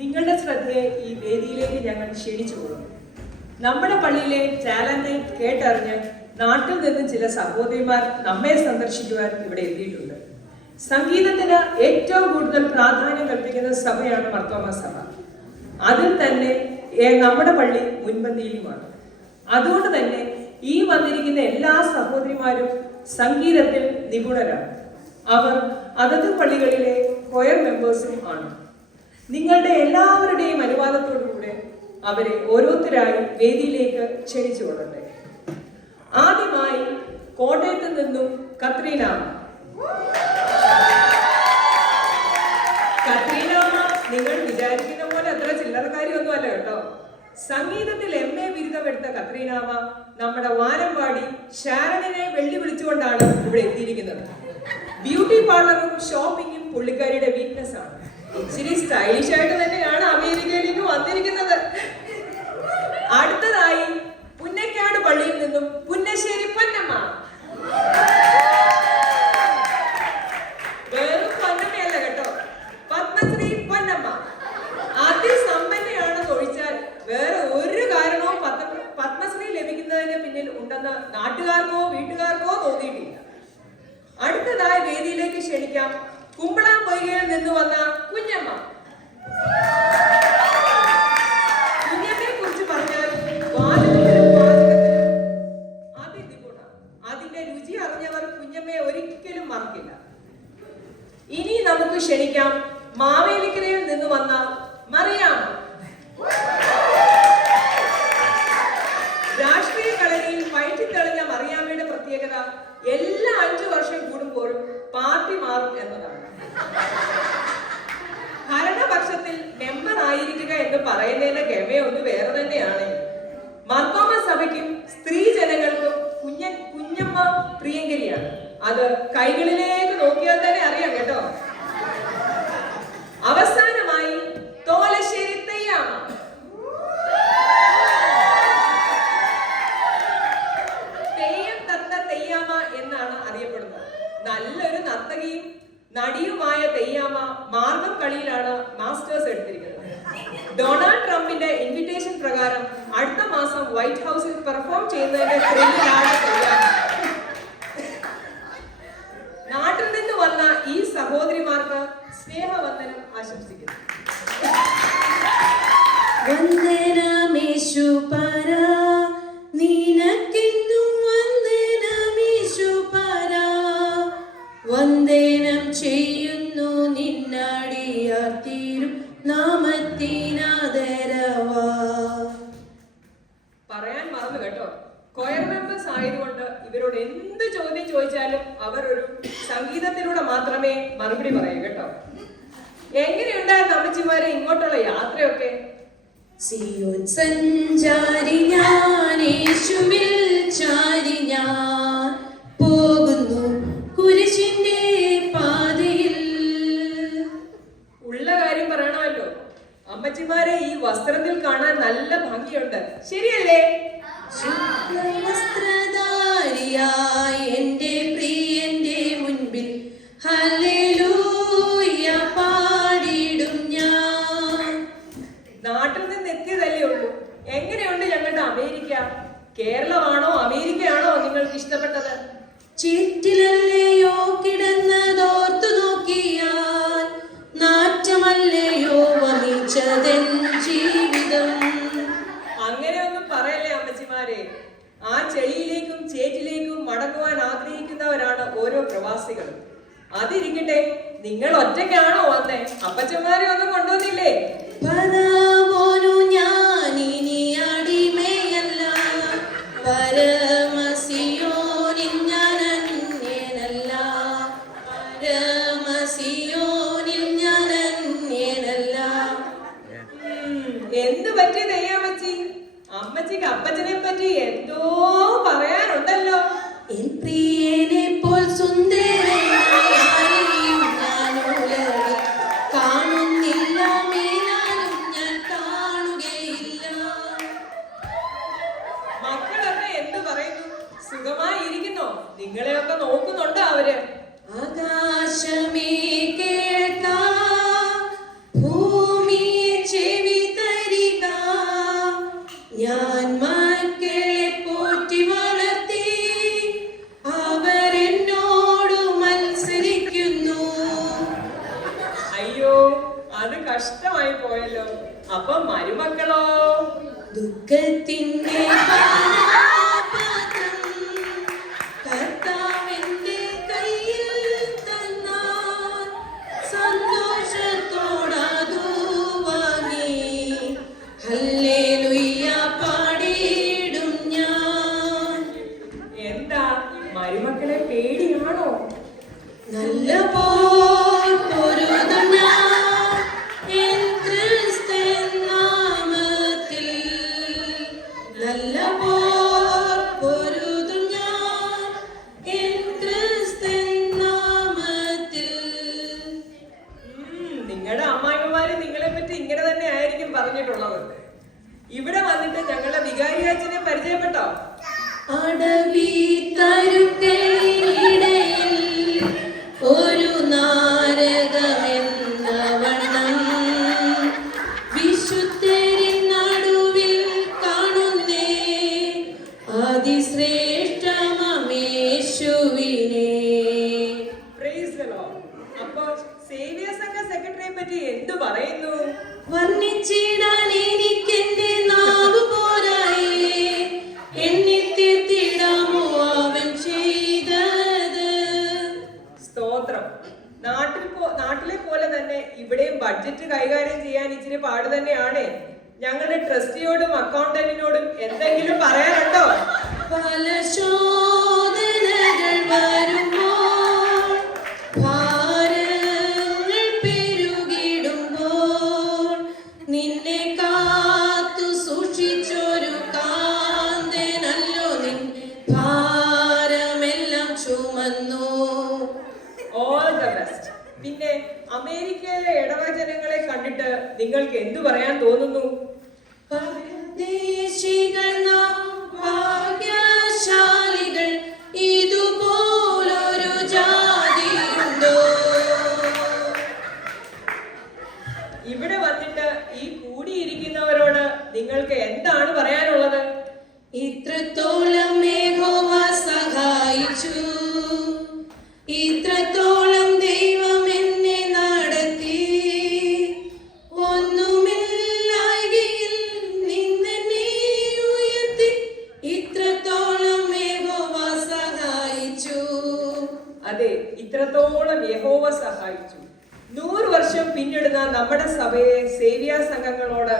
നിങ്ങളുടെ ശ്രദ്ധയെ ഈ വേദിയിലേക്ക് ഞങ്ങൾ ക്ഷണിച്ചു പോകുന്നു. നമ്മുടെ പള്ളിയിലെ ടാലന്റ് കേട്ടറിഞ്ഞ് നാട്ടിൽ നിന്ന് ചില സഹോദരിമാർ നമ്മെ സന്ദർശിക്കുവാൻ ഇവിടെ എത്തിയിട്ടുണ്ട്. സംഗീതത്തിന് ഏറ്റവും കൂടുതൽ പ്രാധാന്യം കൽപ്പിക്കുന്ന സഭയാണ് മാർത്തോമാ സഭ. അതിൽ തന്നെ നമ്മുടെ പള്ളി മുൻപന്തിയിലുമാണ്. അതുകൊണ്ട് തന്നെ ഈ വന്നിരിക്കുന്ന എല്ലാ സഹോദരിമാരും സംഗീതത്തിൽ നിപുണരാണ്. അവർ അതത് പള്ളികളിലെ കൊയർ മെമ്പേഴ്സും ആണ്. നിങ്ങളുടെ എല്ലാവരുടെയും അനുവാദത്തോടുകൂടെ അവരെ ഓരോരുത്തരായി വേദിയിലേക്ക് ക്ഷണിച്ചു കൊള്ളട്ടെ. ആദ്യമായി കോട്ടയത്ത് നിന്നും കത്രീനാമ്മ. നിങ്ങൾ വിചാരിക്കുന്ന പോലെ അത്ര ചില്ലറക്കാരിയൊന്നും അല്ല കേട്ടോ. സംഗീതത്തിൽ MA ബിരുദമെടുത്ത കത്രീനാമ്മ നമ്മുടെ വാനമ്പാടി ഷാരണിനെ വെള്ളി വിളിച്ചുകൊണ്ടാണ് ഇവിടെ എത്തിയിരിക്കുന്നത്. ബ്യൂട്ടി പാർലറും ഷോപ്പിംഗും പുള്ളിക്കാരിയുടെ വീക്ക്നെസ് ആണ്. ഇച്ചിരി സ്റ്റൈലിഷ് ആയിട്ട് തന്നെയാണ് അമേരിക്കയിലേക്ക് വന്നിരിക്കുന്നത്. അടുത്തതായി പുന്നക്കാട് പള്ളിയിൽ നിന്നും പുന്നശ്ശേരി പൊന്നമ്മ. വേറും പൊന്നമ്മയല്ല കേട്ടോ, പത്മശ്രീ പൊന്നമ്മ. അതിസമ്പന്നയാണെന്ന് ഒഴിച്ചാൽ വേറെ ഒരു കാരണവും പത്മശ്രീ ലഭിക്കുന്നതിന് പിന്നിൽ ഉണ്ടെന്ന് നാട്ടുകാർക്കോ വീട്ടുകാർക്കോ തോന്നിയിട്ടില്ല. അടുത്തതായി വേദിയിലേക്ക് ക്ഷണിക്കാം കുമ്പളാം പൊയ്കയിൽ നിന്ന് വന്ന കുഞ്ഞമ്മ. കുഞ്ഞമ്മയെ കുറിച്ച് പറഞ്ഞാൽ അതിനിപുണ. അതിന്റെ രുചി അറിഞ്ഞവർ കുഞ്ഞമ്മയെ ഒരിക്കലും മറക്കില്ല. ഇനി നമുക്ക് ക്ഷണിക്കാം മാവേലിക്കരയിൽ നിന്ന് വന്ന മറിയാമ്മ. രാഷ്ട്രീയ കളരിയിൽ പയറ്റിത്തെളിഞ്ഞ മറിയാമ്മയുടെ പ്രത്യേകത എല്ലാ 5 വർഷം കൂടുമ്പോഴും പാർട്ടി മാറും എന്നതാണ്. ഭരണപക്ഷത്തിൽ മെമ്പർ ആയിരിക്കുക എന്ന് പറയുന്നതിന്റെ ഗമയൊന്ന് വേറെ തന്നെയാണ്. മാർത്തോമ സഭയ്ക്കും സ്ത്രീ ജനങ്ങൾക്കും കുഞ്ഞമ്മ പ്രിയങ്കരിയാണ്. അത് കൈകളിലേക്ക് നോക്കിയാൽ തന്നെ അറിയാം കേട്ടോ. അവസാനമായി തോലശ്ശേരി തെയ്യാമ്മ. തെയ്യം തത്ത തെയ്യാമ്മ എന്നാണ് അറിയപ്പെടുന്നത്. നല്ലൊരു നർത്തകിയും നടിയുമായ തെയ്യാമ്മ മാർഗം കളിയിലാണ് മാസ്റ്റേഴ്സ് എടുത്തിരിക്കുന്നത്. ഡൊണാൾഡ് ട്രംപിന്റെ ഇൻവിറ്റേഷൻ പ്രകാരം അടുത്ത മാസം വൈറ്റ് ഹൗസിൽ പെർഫോം ചെയ്യുന്നതിന്റെ ത്രില്ലിലാണ് തെയ്യാമ്മ. നാട്ടിൽ നിന്ന് വന്ന ഈ സഹോദരിമാർക്ക് സ്നേഹവന്ദനം ആശംസിക്കുന്നു. വന്ദനം ചെയ്യുന്നു നിന്നടിയാർത്തിരും നാമത്തിനാദരവാ. പറയാൻ മറന്നു കേട്ടോ, കൊയർ മെമ്പേഴ്സ് ആയതുകൊണ്ട് ഇവരോട് എന്ത് ചോദ്യം ചോദിച്ചാലും അവർ ഒരു സംഗീതത്തിലൂടെ മാത്രമേ മറുപടി പറയൂ കേട്ടോ. എങ്ങനെയുണ്ടായിരുന്നു അമ്മച്ചിമാരെ ഇങ്ങോട്ടുള്ള യാത്രയൊക്കെ? സിയോൻ സഞ്ചാരി ഞാൻ, യേശുവിൽ ചാരി ഞാൻ പോകുന്നു കുരിശിന്റെ പാതയിൽ. ഉള്ള കാര്യം പറയണമല്ലോ, അമ്മച്ചിമാരെ ഈ വസ്ത്രത്തിൽ കാണാൻ നല്ല ഭംഗിയുണ്ട്, ശരിയല്ലേ? വസ്ത്രധാരിയായ എന്റെ പ്രിയന്റെ മുൻപിൽ ഹല്ലേലൂയ പാടിടും ഞാൻ. നാട്ടിൽ നിന്ന് എത്തിയതല്ലേ ഉള്ളൂ. എങ്ങനെയുണ്ട് ഞങ്ങളുടെ അമേരിക്ക? കേരളമാണോ അമേരിക്കയാണോ നിങ്ങൾക്ക് ഇഷ്ടപ്പെട്ടത്? ചീറ്റിലല്ലയോ കിടന്നതോർത്തു നോക്കിയാൽ നാറ്റമല്ലയോ വമിച്ചതെൻ ജീവിതം. അങ്ങനെയൊന്നും പറയല്ലേ അമ്മച്ചിമാരെ. ആ ചെളിയിലേക്കും ചേറ്റിലേക്കും മടങ്ങുവാൻ ആഗ്രഹിക്കുന്നവരാണ് ഓരോ പ്രവാസികളും. അതിരിക്കട്ടെ, നിങ്ങൾ ഒറ്റയ്ക്കാണോ വന്നേ? അപ്പച്ചന്മാരെ ഒന്നും കൊണ്ടുവന്നില്ലേ? പരമോനു ഞാനിനി അടിമയല്ല, പരമസിയോനിൽ ഞാൻ അന്യനല്ല, പരമസിയോനിൽ ഞാൻ അന്യനല്ല. എന്ത് പറ്റി തെയ്യാമ്മച്ചി? അമ്മച്ചിക്ക് അപ്പച്ചനെ പറ്റി എന്തോ പറയാനുണ്ടല്ലോ. എൻ പ്രിയനെ പോൽ സുന്ദരനായ ആരെയും ഞാൻ ഉലകിൽ കാണുന്നില്ല, മേലാലും ഞാൻ കാണുകയില്ല. മക്കളൊക്കെ എന്ത് പറയുന്നു? സുഖമായി ഇരിക്കുന്നോ? നിങ്ങളെയൊക്കെ നോക്കുന്നുണ്ടോ അവര്? ആകാശമേ കേൾക്കാം, ഭൂമിയെ അപ്പൊ മരുമക്കളോ? ദുഃഖത്തിന്റെ പാനപാത്രം കർത്താവിന്റെ കയ്യിൽ തന്നാൽ സന്തോഷത്തോടതു വാങ്ങി ഹല്ലേലൂയ പാടിയിടും ഞാൻ. എന്താ മരുമക്കളെ പേടിയാണോ? നല്ല പോർ പൊരുതും ഞാൻ എൻ ക്രിസ്ത്യൻ നാമത്തിൽ. നല്ല പോർ പൊരുതും ഞാൻ എൻ ക്രിസ്ത്യൻ നാമത്തിൽ. നിങ്ങളുടെ അമ്മായിമാര് നിങ്ങളെ പറ്റി ഇങ്ങനെ തന്നെ ആയിരിക്കും പറഞ്ഞിട്ടുള്ളത്. ഇവിടെ വന്നിട്ട് ഞങ്ങളുടെ വികാരിയാച്ചനെ പരിചയപ്പെട്ടോ? അടവി തരുക്കയിടയിൽ ഒരു നാരകമെന്ന വണ്ണം വിശുദ്ധരിൻ നടുവിൽ കാണുന്നേ അതിശ്രേഷ്ഠമേശുവിനെ. Praise the Lord. അപ്പൊ സേവ്യ സംഘ സെക്രട്ടറിയെ പറ്റി എന്തു പറയുന്നു? വർണ്ണിച്ചിടാൻ എനിക്കെന്റെ നാവ് പോരായേ, എന്നെ തീർത്തിടാമോ അവൻ ചെയ്തത്. സ്തോത്രം. നാട്ടിലെ പോലെ തന്നെ ഇവിടെയും ബഡ്ജറ്റ് കൈകാര്യം ചെയ്യാൻ ഇച്ചിരി പാട് തന്നെയാണ്. ഞങ്ങളുടെ ട്രസ്റ്റിയോടും അക്കൗണ്ടന്റിനോടും എന്തെങ്കിലും പറയാനുണ്ടോ? പല ശോധനകൾ വരുമ്പോൾ ഭാരങ്ങൾ പെരുകിടുമ്പോൾ നിന്നെ കാത്തു സൂക്ഷിച്ചൊരു കാന്തനല്ലോ നിൻ ഭാരമെല്ലാം ചുമന്നു. All the best. പിന്നെ അമേരിക്കയിലെ ഇടവജനങ്ങളെ കണ്ടിട്ട് നിങ്ങൾക്ക് എന്തു പറയാൻ തോന്നുന്നു? പരദേശികൾ നാം ഭാഗ്യശാലികൾ, ഇതുപോലൊരു ജാതിയുണ്ടോ? ഇവിടെ വന്നിട്ട് ഈ കൂടിയിരിക്കുന്നവരോട് നിങ്ങൾക്ക് എന്താണ് പറയാനുള്ളത്? ഇത്രത്തോളം യഹോവ സഹായിച്ചു, ഇത്രത്തോളം ദൈവം എന്നെ നടത്തി. ഒന്നുമില്ലായ്കയിൽ നിന്നെന്നെ ഉയർത്തി, ഇത്രത്തോളം യഹോവ സഹായിച്ചു. അതെ, ഇത്രത്തോളം യഹോവ സഹായിച്ചു. 100 വർഷം പിന്നിടുന്ന നമ്മുടെ സഭയെ സേവ്യ സംഘങ്ങളോട്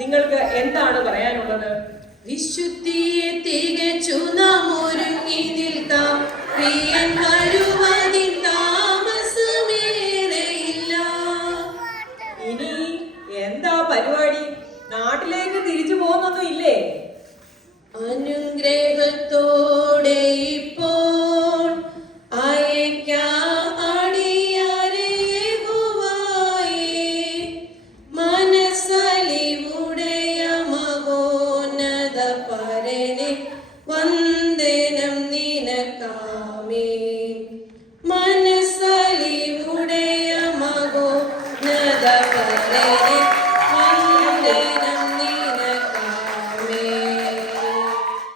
നിങ്ങൾക്ക് എന്താണ് പറയാനുള്ളത്? വിശുദ്ധിയെ തികച്ചു നാം ഒരുങ്ങി നിൽക്കാം പ്രിയന്മാർ.